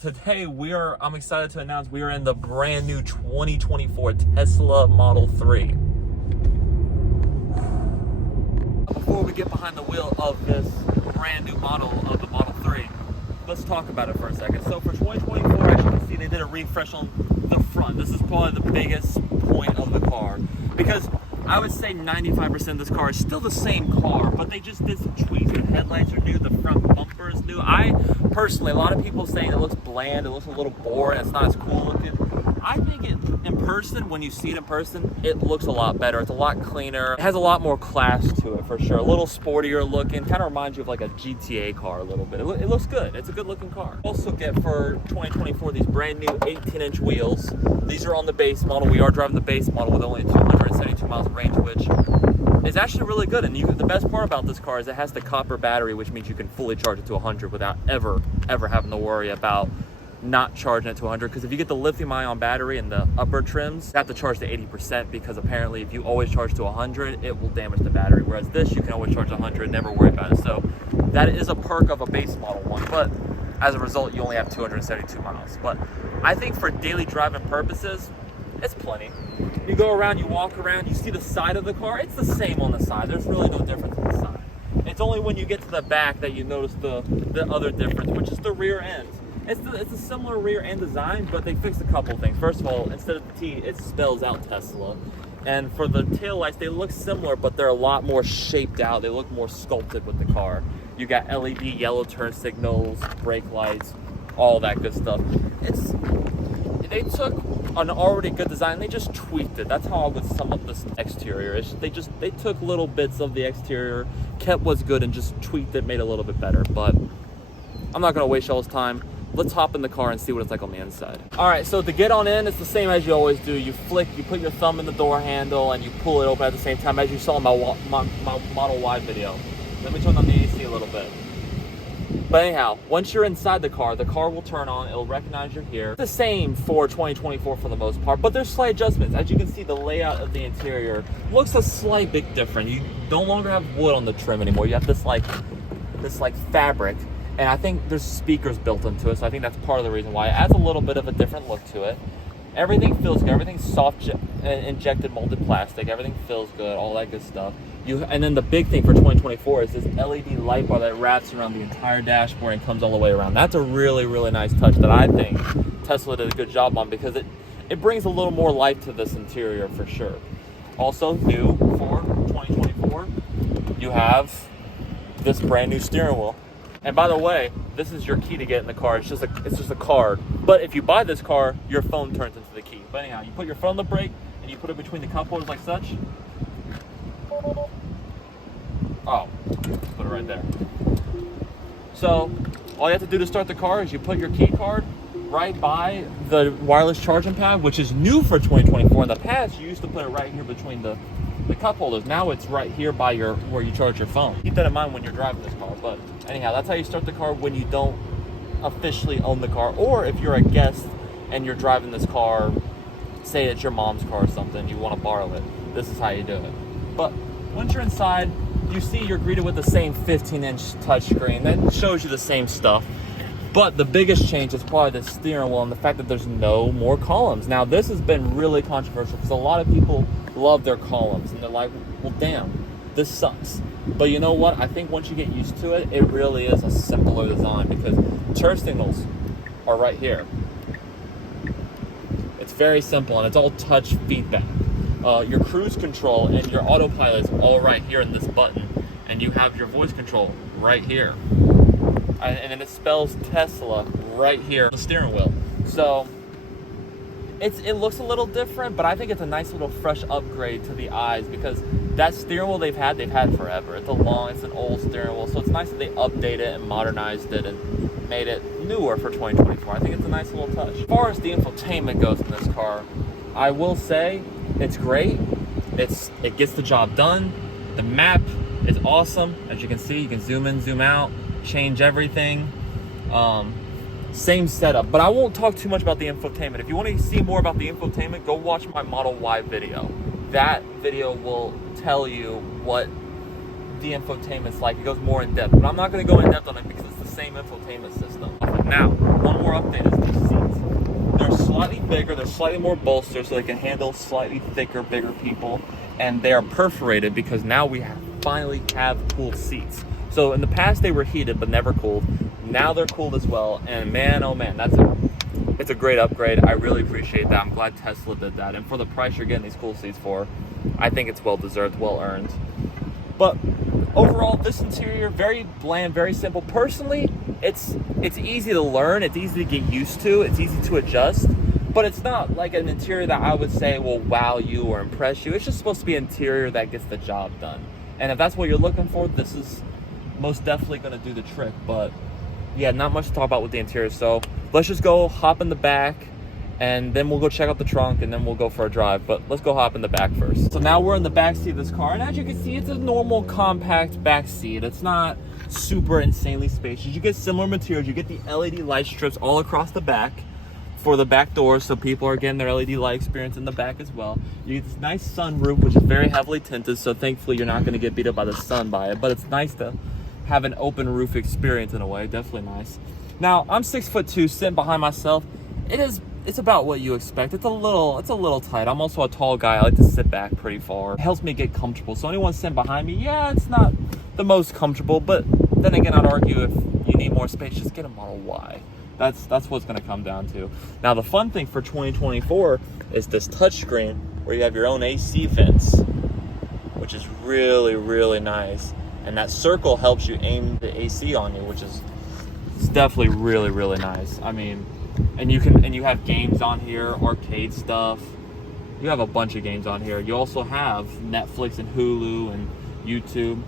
Today I'm excited to announce we are in the brand new 2024 Tesla Model 3. Before we get behind the wheel of this brand new model of the Model 3, let's talk about it for a second. So for 2024, as you can see, they did a refresh on the front. This is probably the biggest point of the car, because I would say 95% of this car is still the same car, but they just did some tweaks. The headlights are new, the front bumper is new. I personally, a lot of people saying it looks bland, it looks a little boring, it's not as cool looking. I think in person, when you see it in person, it looks a lot better. It's a lot cleaner. It has a lot more class to it for sure. A little sportier looking, kind of reminds you of like a GTA car a little bit. It looks good. It's a good looking car. Also get for 2024 these brand new 18-inch wheels. These are on the base model. We are driving the base model with only 272 miles of range, which is actually really good. And the best part about this car is it has the copper battery, which means you can fully charge it to 100 without ever having to worry about not charging it to 100, because if you get the lithium ion battery in the upper trims, you have to charge to 80%, because apparently if you always charge to 100, it will damage the battery, whereas this you can always charge 100, never worry about it. So that is a perk of a base model one, but as a result you only have 272 miles. But I think for daily driving purposes, it's plenty. You go around, you walk around, you see the side of the car, it's the same on the side. There's really no difference on the side. It's only when you get to the back that you notice the other difference, which is the rear end. It's a similar rear end design, but they fixed a couple things. First of all, instead of the T, it spells out Tesla. And for the taillights, they look similar, but they're a lot more shaped out. They look more sculpted with the car. You got LED yellow turn signals, brake lights, all that good stuff. They took an already good design, they just tweaked it. That's how I would sum up this exterior. They took little bits of the exterior, kept what's good, and just tweaked it, made it a little bit better. But I'm not gonna waste y'all's time. Let's hop in the car and see what it's like on the inside. All right, so to get on in, it's the same as you always do. You put your thumb in the door handle and you pull it open at the same time, as you saw in my Model Y video. Let me turn on the AC a little bit. But anyhow, once you're inside the car will turn on, it'll recognize you're here. It's the same for 2024 for the most part, but there's slight adjustments. As you can see, the layout of the interior looks a slight bit different. You no longer have wood on the trim anymore. You have this fabric. And I think there's speakers built into it, so I think that's part of the reason why. It adds a little bit of a different look to it. Everything feels good. Everything's soft injected molded plastic. Everything feels good, all that good stuff. And then the big thing for 2024 is this LED light bar that wraps around the entire dashboard and comes all the way around. That's a really, really nice touch that I think Tesla did a good job on, because it brings a little more life to this interior for sure. Also new for 2024, you have this brand new steering wheel. And by the way, this is your key to get in the car. It's just a card. But if you buy this car, your phone turns into the key. But anyhow, you put your foot on the brake and you put it between the cup holders like such. Oh, put it right there. So all you have to do to start the car is you put your key card right by the wireless charging pad, which is new for 2024. In the past, you used to put it right here between the cup holders. Now it's right here by where you charge your phone. Keep that in mind when you're driving this car. But anyhow, that's how you start the car when you don't officially own the car, or if you're a guest and you're driving this car, say it's your mom's car or something, you want to borrow it. This is how you do it. But once you're inside, you see you're greeted with the same 15-inch touchscreen that shows you the same stuff. But the biggest change is probably the steering wheel and the fact that there's no more columns. Now, this has been really controversial because a lot of people love their columns and they're like, well, damn, this sucks. But you know what? I think once you get used to it, it really is a simpler design, because turn signals are right here. It's very simple and it's all touch feedback. Your cruise control and your autopilot is all right here in this button, and you have your voice control right here. And then it spells Tesla right here on the steering wheel. So it looks a little different, but I think it's a nice little fresh upgrade to the eyes, because that steering wheel they've had forever. It's an old steering wheel, so it's nice that they updated it and modernized it and made it newer for 2024. I think it's a nice little touch. As far as the infotainment goes in this car, I will say it's great. It gets the job done. The map is awesome. As you can see, you can zoom in, zoom out, change everything. Same setup, but I won't talk too much about the infotainment. If you want to see more about the infotainment, go watch my Model Y video. That video will tell you what the infotainment's like. It goes more in depth, but I'm not going to go in depth on it because it's the same infotainment system. Now, one more update is the seats. They're slightly bigger, they're slightly more bolstered so they can handle slightly thicker, bigger people. And they are perforated because now we finally have cooled seats. So in the past they were heated but never cooled. Now they're cooled as well. And man, oh man, it's a great upgrade. I really appreciate that. I'm glad Tesla did that. And for the price you're getting these cool seats for, I think it's well deserved, well earned. But overall, this interior, very bland, very simple. Personally, it's easy to learn. It's easy to get used to. It's easy to adjust. But it's not like an interior that I would say will wow you or impress you. It's just supposed to be an interior that gets the job done. And if that's what you're looking for, this is most definitely going to do the trick. But yeah, not much to talk about with the interior. So let's just go hop in the back, and then we'll go check out the trunk, and then we'll go for a drive. But let's go hop in the back first. So now we're in the back seat of this car, and as you can see, it's a normal compact back seat. It's not super insanely spacious. You get similar materials. You get the LED light strips all across the back for the back doors, so people are getting their LED light experience in the back as well. You get this nice sunroof, which is very heavily tinted, so thankfully you're not going to get beat up by the sun by it. But it's nice to have an open roof experience in a way. Definitely nice. Now, I'm 6'2", sitting behind myself. It's about what you expect. It's a little tight. I'm also a tall guy. I like to sit back pretty far. It helps me get comfortable. So anyone sitting behind me, yeah, it's not the most comfortable, but then again, I'd argue if you need more space, just get a Model Y. That's what it's going to come down to. Now, the fun thing for 2024 is this touchscreen where you have your own AC vents, which is really, really nice. And that circle helps you aim the AC on you, which is definitely really, really nice. I mean, and you have games on here, arcade stuff. You have a bunch of games on here. You also have Netflix and Hulu and YouTube.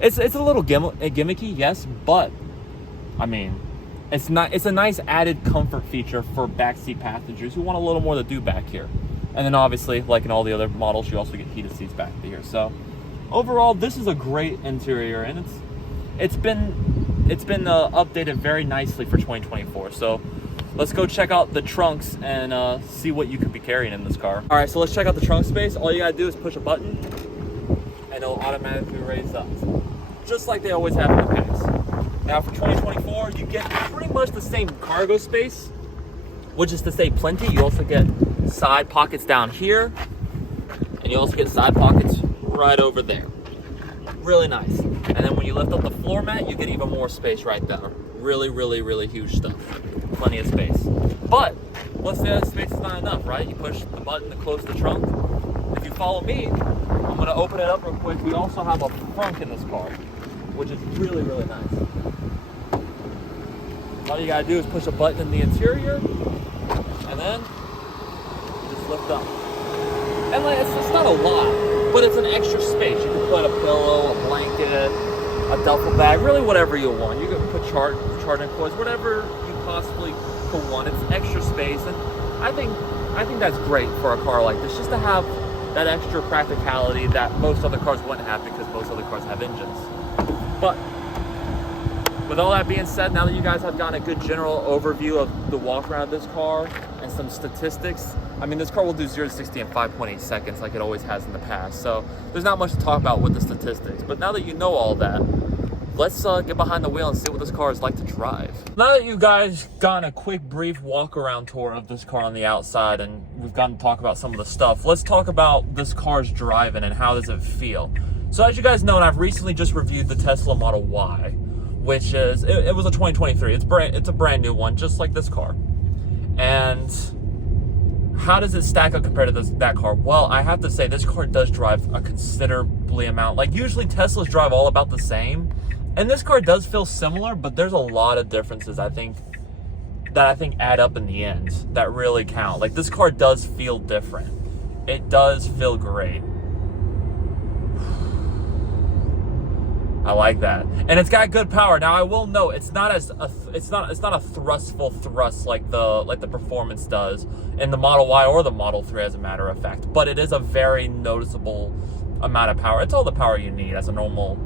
It's a little gimmicky, yes, but I mean, it's a nice added comfort feature for backseat passengers who want a little more to do back here. And then obviously, like in all the other models, you also get heated seats back here. So overall, this is a great interior, and it's been updated very nicely for 2024. So let's go check out the trunks and see what you could be carrying in this car. All right, so let's check out the trunk space. All you gotta do is push a button, and it'll automatically raise up, just like they always have in the past. Now for 2024, you get pretty much the same cargo space, which is to say plenty. You also get side pockets down here, and you also get side pockets right over there. Really nice. And then when you lift up the floor mat, you get even more space right there. Really, really, really huge stuff. Plenty of space. But let's say that space is not enough, right? You push the button to close the trunk. If you follow me, I'm gonna open it up real quick. We also have a frunk in this car, which is really, really nice. All you gotta do is push a button in the interior, and then just lift up. And like, it's not a lot, but it's an extra space. You can put a pillow, a blanket, a duffel bag, really whatever you want. You can put charging cords, whatever you possibly could want. It's extra space, and I think that's great for a car like this, just to have that extra practicality that most other cars wouldn't have because most other cars have engines. But with all that being said, now that you guys have gotten a good general overview of the walk around of this car and some statistics, I mean, this car will do 0 to 60 in 5.8 seconds like it always has in the past. So there's not much to talk about with the statistics. But now that you know all that, let's get behind the wheel and see what this car is like to drive. Now that you guys gotten a quick, brief walk around tour of this car on the outside, and we've gotten to talk about some of the stuff, let's talk about this car's driving and how does it feel. So as you guys know, and I've recently just reviewed the Tesla Model Y, which is, it was a 2023. It's a brand new one, just like this car. And how does it stack up compared to that car? Well, I have to say this car does drive a considerably amount. Like usually Teslas drive all about the same, and this car does feel similar, but there's a lot of differences I think add up in the end that really count. Like this car does feel different. It does feel great. I like that, and it's got good power. Now I will note it's not a thrustful thrust like the Performance does in the Model Y or the Model 3, as a matter of fact. But it is a very noticeable amount of power. It's all the power you need as a normal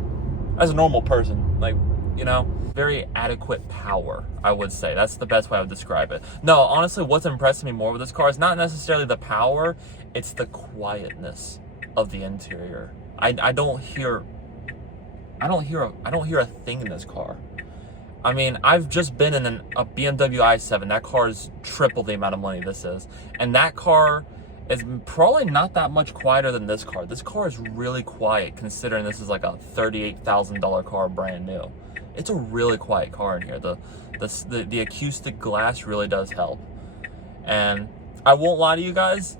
person. Like, you know, very adequate power, I would say. That's the best way I would describe it. No, honestly, what's impressing me more with this car is not necessarily the power; it's the quietness of the interior. I don't hear a thing in this car. I mean, I've just been in a BMW i7. That car is triple the amount of money this is. And that car is probably not that much quieter than this car. This car is really quiet considering this is like a $38,000 car brand new. It's a really quiet car in here. The acoustic glass really does help. And I won't lie to you guys,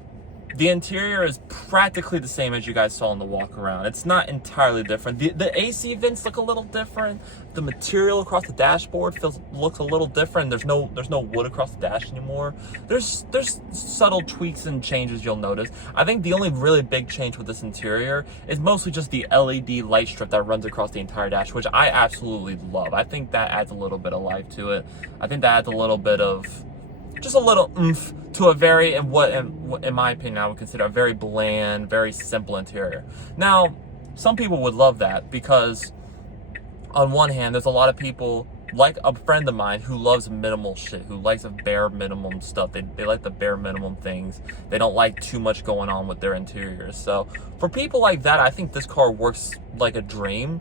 the interior is practically the same as you guys saw in the walk around. It's not entirely different. The AC vents look a little different. The material across the dashboard looks a little different. There's no wood across the dash anymore. There's subtle tweaks and changes you'll notice. I think the only really big change with this interior is mostly just the LED light strip that runs across the entire dash, which I absolutely love. I think that adds a little bit of life to it. I think that adds a little bit of, just a little oomph to a very, in my opinion, I would consider a very bland, very simple interior. Now, some people would love that because on one hand, there's a lot of people, like a friend of mine, who loves minimal shit, who likes a bare minimum stuff. They like the bare minimum things. They don't like too much going on with their interiors. So for people like that, I think this car works like a dream.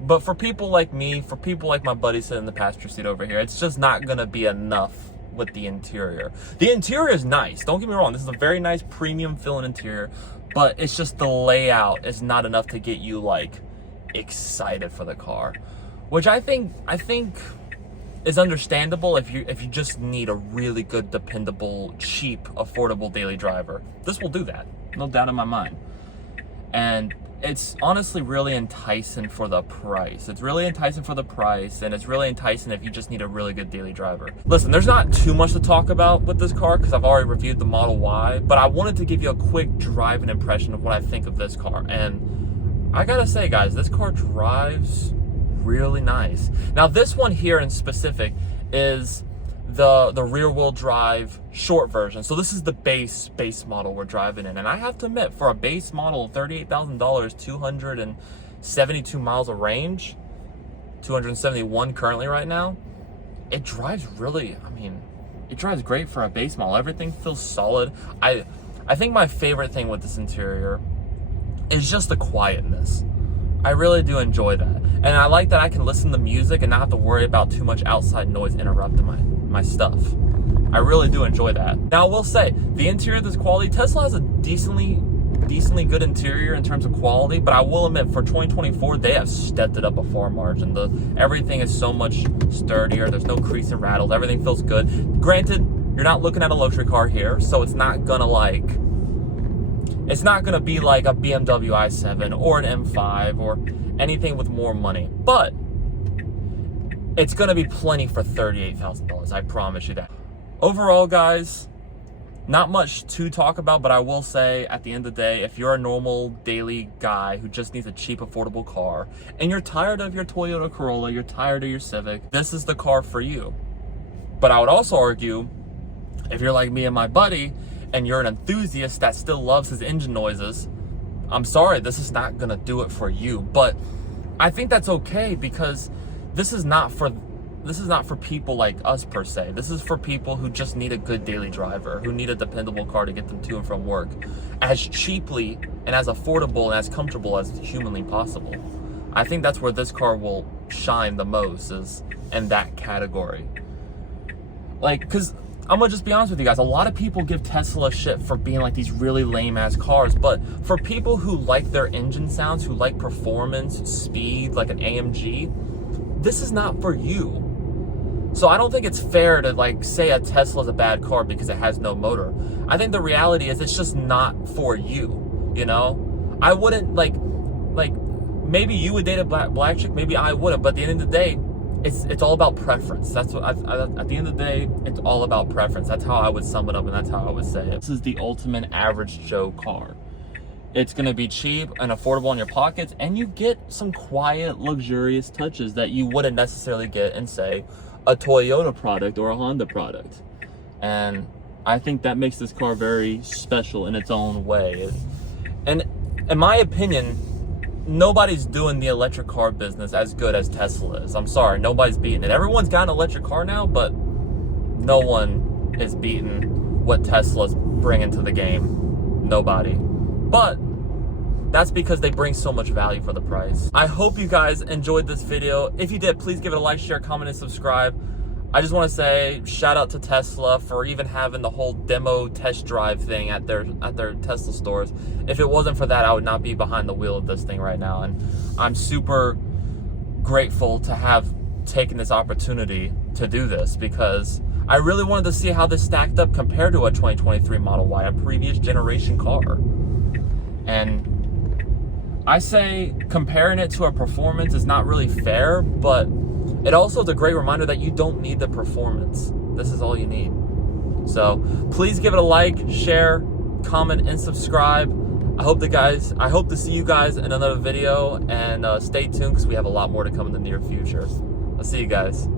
But for people like me, for people like my buddy sitting in the passenger seat over here, it's just not gonna be enough with the interior. The interior is nice, don't get me wrong. This is a very nice premium feeling interior, but it's just the layout is not enough to get you like excited for the car, which I think is understandable if you just need a really good, dependable, cheap, affordable daily driver. This will do that, no doubt in my mind. And it's honestly really enticing for the price. It's really enticing for the price, and it's really enticing if you just need a really good daily driver. Listen, there's not too much to talk about with this car because I've already reviewed the Model Y, but I wanted to give you a quick driving impression of what I think of this car. And I gotta say, guys, this car drives really nice. Now, this one here in specific is the rear wheel drive short version. So this is the base model we're driving in. And I have to admit, for a base model, $38,000, 272 miles of range, 271 currently right now, it drives really, I mean, it drives great for a base model. Everything feels solid. I think my favorite thing with this interior is just the quietness. I really do enjoy that. And I like that I can listen to music and not have to worry about too much outside noise interrupting my stuff. I really do enjoy that. Now, I will say, the interior of this quality, Tesla has a decently good interior in terms of quality, but I will admit, for 2024, they have stepped it up a far margin. Everything is so much sturdier. There's no crease and rattles. Everything feels good. Granted, you're not looking at a luxury car here, so it's not gonna be like a BMW i7 or an M5 or anything with more money, but it's gonna be plenty for $38,000. I promise you that. Overall, guys, not much to talk about, but I will say, at the end of the day, if you're a normal daily guy who just needs a cheap, affordable car, and you're tired of your Toyota Corolla, you're tired of your Civic, this is the car for you. But I would also argue, if you're like me and my buddy, and you're an enthusiast that still loves his engine noises, I'm sorry, this is not gonna do it for you. But I think that's okay, because this is not for people like us per se. This is for people who just need a good daily driver, who need a dependable car to get them to and from work as cheaply and as affordable and as comfortable as humanly possible. I think that's where this car will shine the most, is in that category. Like, because I'm gonna just be honest with you guys, a lot of people give Tesla shit for being like these really lame ass cars, but for people who like their engine sounds, who like performance, speed, like an AMG, this is not for you. So I don't think it's fair to like say a Tesla's a bad car because it has no motor. I think the reality is it's just not for you, you know? I wouldn't like maybe you would date a black chick, maybe I wouldn't, but at the end of the day, it's all about preference. That's what at the end of the day, it's all about preference. That's how I would sum it up, and that's how I would say it. This is the ultimate average Joe car. It's gonna be cheap and affordable in your pockets, and you get some quiet, luxurious touches that you wouldn't necessarily get in, say, a Toyota product or a Honda product. And I think that makes this car very special in its own way. And in my opinion, nobody's doing the electric car business as good as Tesla is. I'm sorry, nobody's beating it. Everyone's got an electric car now, but no one is beating what Tesla's bringing to the game. Nobody. But That's because they bring so much value for the price. I hope you guys enjoyed this video. If you did, please give it a like, share, comment, and subscribe. I just want to say shout out to Tesla for even having the whole demo test drive thing at their Tesla stores. If it wasn't for that, I would not be behind the wheel of this thing right now. And I'm super grateful to have taken this opportunity to do this, because I really wanted to see how this stacked up compared to a 2023 Model Y, a previous generation car. And I say comparing it to a performance is not really fair, but it also is a great reminder that you don't need the performance. This is all you need. So please give it a like, share, comment, and subscribe. I hope to see you guys in another video, and stay tuned because we have a lot more to come in the near future. I'll see you guys.